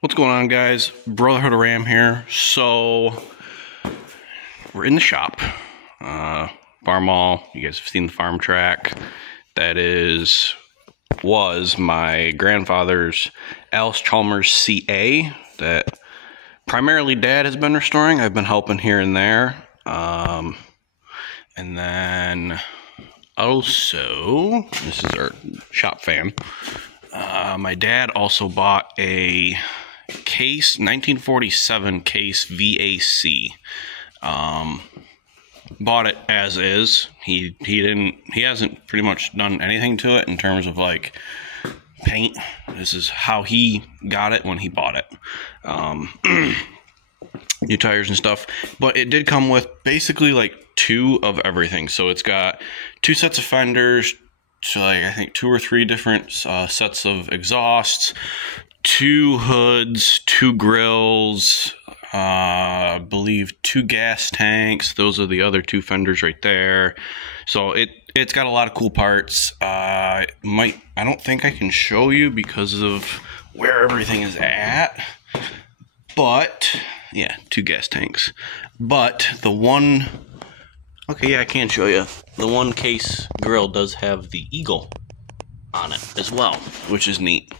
What's going on, guys? Brotherhood of Ram here. So we're in the shop, Farm Mall. You guys have seen the farm track. That was my grandfather's Allis Chalmers CA that primarily Dad has been restoring. I've been helping here and there, and then also this is our shop fan. My dad also bought a Case 1947 Case VAC. Bought it as is. He hasn't pretty much done anything to it in terms of like paint. This is how he got it when he bought it. New tires and stuff, but it did come with basically like two of everything. So it's got two sets of fenders, so like I think 2 or 3 different sets of exhausts, 2 hoods, 2 grills, I believe 2 gas tanks. Those are the other 2 fenders right there. So it's got a lot of cool parts. I don't think I can show you because of where everything is at, but yeah, 2 gas tanks. But the one, okay, yeah, I can show you. The one Case grill does have the Eagle on it as well, which is neat.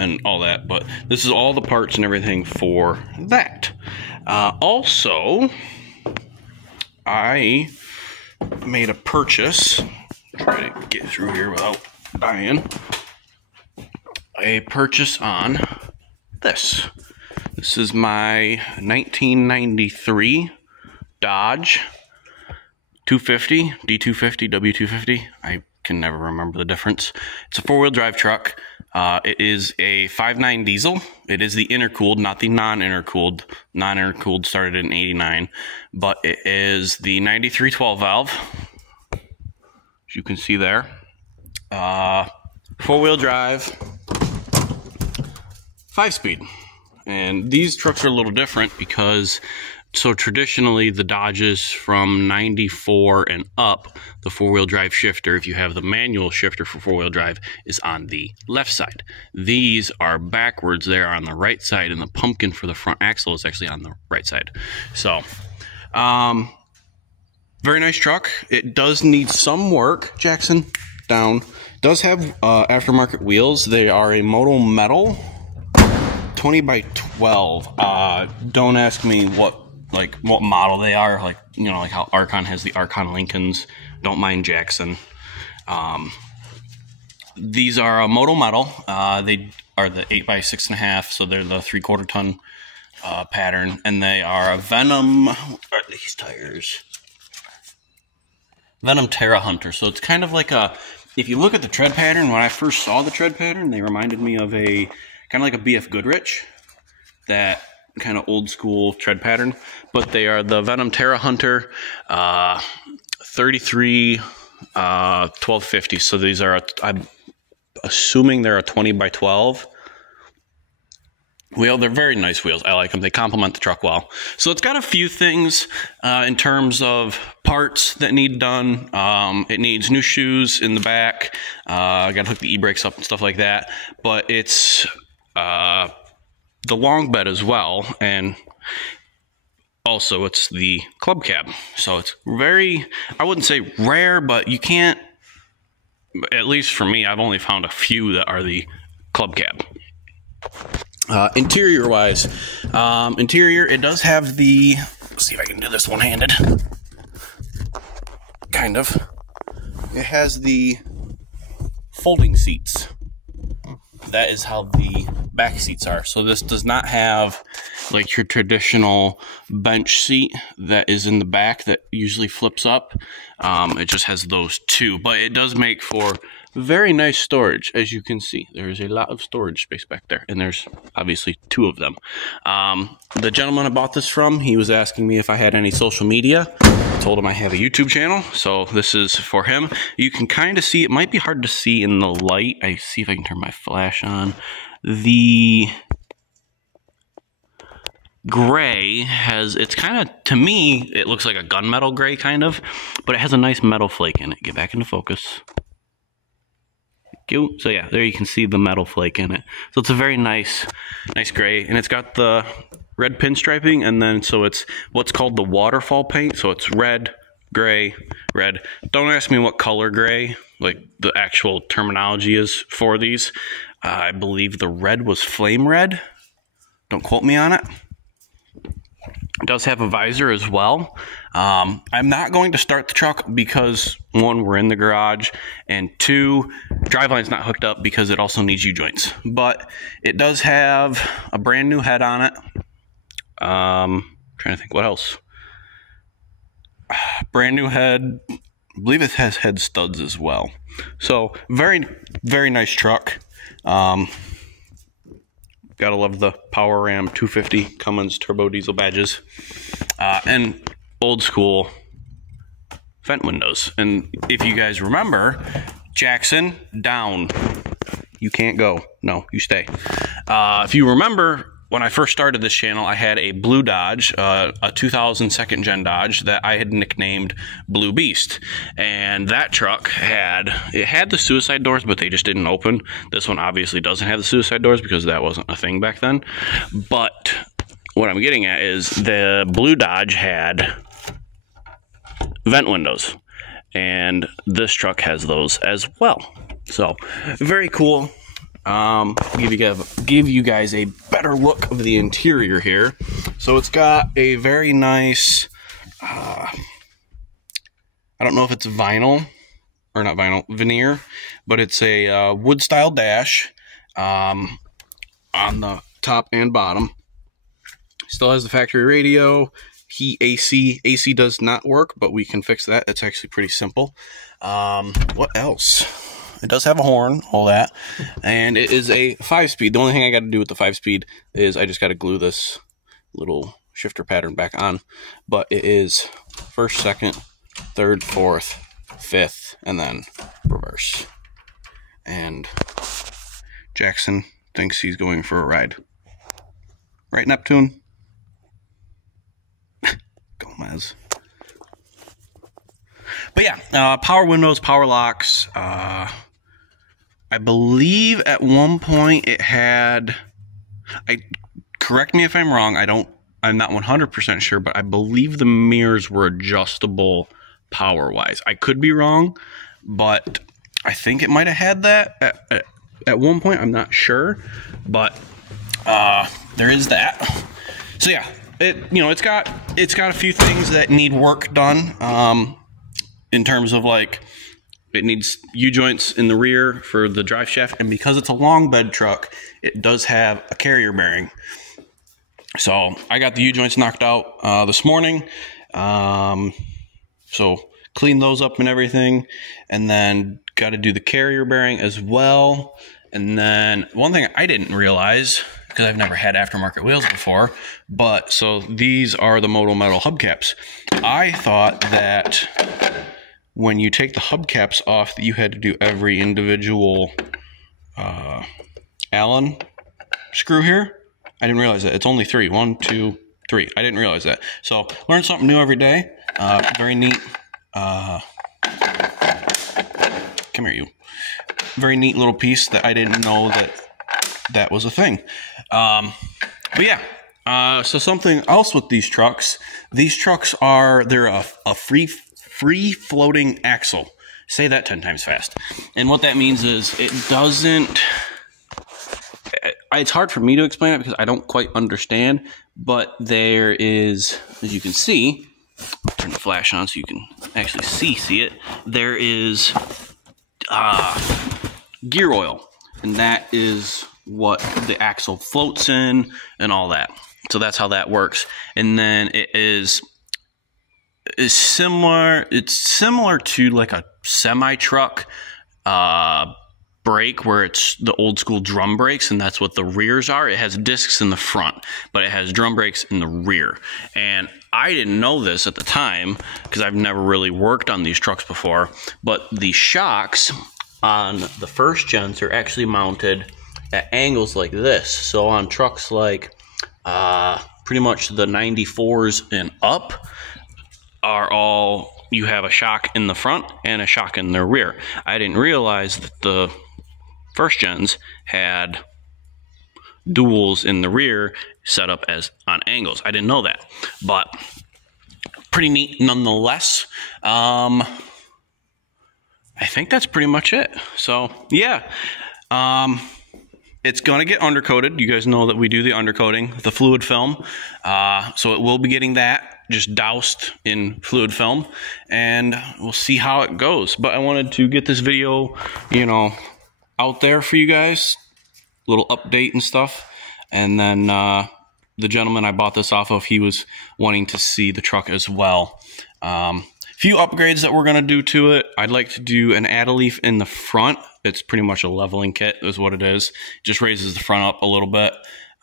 And all that, but this is all the parts and everything for that. Also, I made a purchase. Try to get through here without dying. A purchase on this. This is my 1993 Dodge 250, D250, W250. I can never remember the difference. It's a 4-wheel drive truck. It is a 5.9 diesel. It is the intercooled, not the non-intercooled. Non-intercooled started in '89, but it is the 93 12 valve, as you can see there. 4-wheel drive, 5-speed. And these trucks are a little different because, so traditionally the Dodges from 94 and up, the 4-wheel drive shifter, if you have the manual shifter for 4-wheel drive, is on the left side. These are backwards. They're on the right side, and the pumpkin for the front axle is actually on the right side. So, very nice truck. It does need some work. Jackson, down. Does have aftermarket wheels. They are a Moto Metal 20 by 12. Don't ask me what model they are, like, you know, like how Archon has the Archon Lincolns. Don't mind Jackson. These are a Moto Metal. They are the 8 by 6.5, so they're the 3/4 ton pattern, and they are a Venom. What are these tires? Venom Terra Hunter. So it's kind of like a, if you look at the tread pattern, when I first saw the tread pattern, they reminded me of a kind of like a BF Goodrich, that kind of old school tread pattern, but they are the Venom Terra Hunter 33 1250. So these are, I'm assuming they're a 20 by 12 wheel. They're very nice wheels. I like them. They complement the truck well. So it's got a few things in terms of parts that need done. It needs new shoes in the back. I got to hook the e-brakes up and stuff like that, but it's the long bed as well, and also it's the club cab. So it's very, I wouldn't say rare, but you can't, at least for me, I've only found a few that are the club cab. Interior wise, interior, it does have the, let's see if I can do this one-handed, kind of. It has the folding seats. That is how the back seats are. So this does not have like your traditional bench seat that is in the back that usually flips up. It just has those 2, but it does make for very nice storage. As you can see, there is a lot of storage space back there, and there's obviously 2 of them. The gentleman I bought this from, he was asking me if I had any social media. I told him I have a YouTube channel, so this is for him. You can kind of see, it might be hard to see in the light. I see if I can turn my flash on. The gray has, it's kind of, to me, it looks like a gunmetal gray kind of, but it has a nice metal flake in it. Get back into focus. Cute. So yeah, there you can see the metal flake in it. So it's a very nice gray, and it's got the red pinstriping, and then so it's what's called the waterfall paint. So it's red, gray, red. Don't ask me what color gray, like the actual terminology is for these. I believe the red was flame red. Don't quote me on it. It does have a visor as well. I'm not going to start the truck because, one, we're in the garage, and two, driveline's not hooked up because it also needs U-joints. But it does have a brand new head on it. Trying to think what else. Brand new head. I believe it has head studs as well. So very, very nice truck. Gotta love the Power Ram 250 Cummins turbo diesel badges, and old school vent windows. And if you guys remember, Jackson, down. You can't go. No, you stay. If you remember, when I first started this channel, I had a blue Dodge, a 2000 second gen Dodge that I had nicknamed Blue Beast. And that truck had the suicide doors, but they just didn't open. This one obviously doesn't have the suicide doors because that wasn't a thing back then. But what I'm getting at is the blue Dodge had vent windows, and this truck has those as well. So very cool. Give you guys a better look of the interior here. So it's got a very nice, I don't know if it's vinyl or not vinyl, veneer, but it's a wood style dash on the top and bottom. Still has the factory radio, heat, AC. AC does not work, but we can fix that. It's actually pretty simple. What else? It does have a horn, all that, and it is a 5-speed. The only thing I got to do with the 5-speed is I just got to glue this little shifter pattern back on. But it is first, second, third, fourth, fifth, and then reverse. And Jackson thinks he's going for a ride. Right, Neptune? Gomez. But yeah, power windows, power locks. I believe at one point it had, correct me if I'm wrong, I'm not 100% sure, but I believe the mirrors were adjustable power-wise. I could be wrong, but I think it might have had that at one point. I'm not sure, but there is that. So yeah, it's got a few things that need work done. In terms of like, it needs U-joints in the rear for the drive shaft, and because it's a long bed truck, it does have a carrier bearing. So I got the U-joints knocked out this morning. So clean those up and everything, and then got to do the carrier bearing as well. And then one thing I didn't realize, because I've never had aftermarket wheels before, but so these are the Moto Metal hubcaps. I thought that when you take the hubcaps off, that you had to do every individual Allen screw here. I didn't realize that. It's only 3. 1, 2, 3. I didn't realize that. So learn something new every day. Very neat. Come here, you. Very neat little piece that I didn't know that was a thing. But yeah. So something else with these trucks. These trucks they're a free floating axle. Say that 10 times fast. And what that means is it's hard for me to explain it because I don't quite understand, but there is, as you can see, I'll turn the flash on so you can actually see it. There is gear oil, and that is what the axle floats in and all that. So that's how that works. And then it is similar. It's similar to like a semi-truck brake, where it's the old school drum brakes, and that's what the rears are. It has discs in the front, but it has drum brakes in the rear. And I didn't know this at the time because I've never really worked on these trucks before, but the shocks on the first gens are actually mounted at angles like this. So on trucks like pretty much the 94s and up you have a shock in the front and a shock in the rear. I didn't realize that the first gens had duals in the rear set up as on angles. I didn't know that, but pretty neat nonetheless. I think that's pretty much it. So yeah, it's gonna get undercoated. You guys know that we do the undercoating, the fluid film. So it will be getting that just doused in fluid film, and we'll see how it goes. But I wanted to get this video, you know, out there for you guys, little update and stuff. And then the gentleman I bought this off of, he was wanting to see the truck as well. Few upgrades that we're gonna do to it. I'd like to do an add-a-leaf in the front. It's pretty much a leveling kit is what it is. Just raises the front up a little bit.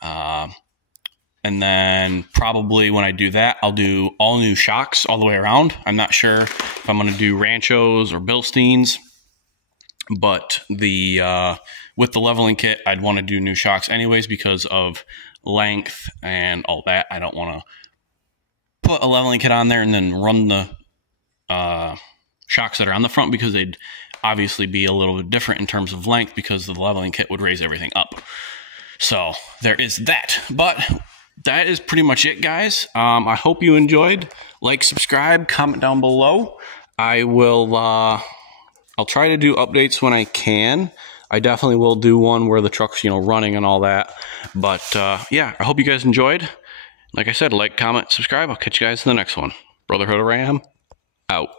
And then probably when I do that, I'll do all new shocks all the way around. I'm not sure if I'm gonna do Ranchos or Bilsteins, but with the leveling kit, I'd wanna do new shocks anyways because of length and all that. I don't wanna put a leveling kit on there and then run the shocks that are on the front, because they'd obviously be a little bit different in terms of length because the leveling kit would raise everything up. So there is that. But that is pretty much it, guys. I hope you enjoyed. Like, subscribe, comment down below. I will I'll try to do updates when I can. I definitely will do one where the truck's, you know, running and all that. But yeah, I hope you guys enjoyed. Like I said, like, comment, subscribe. I'll catch you guys in the next one. Brotherhood of Ram, out.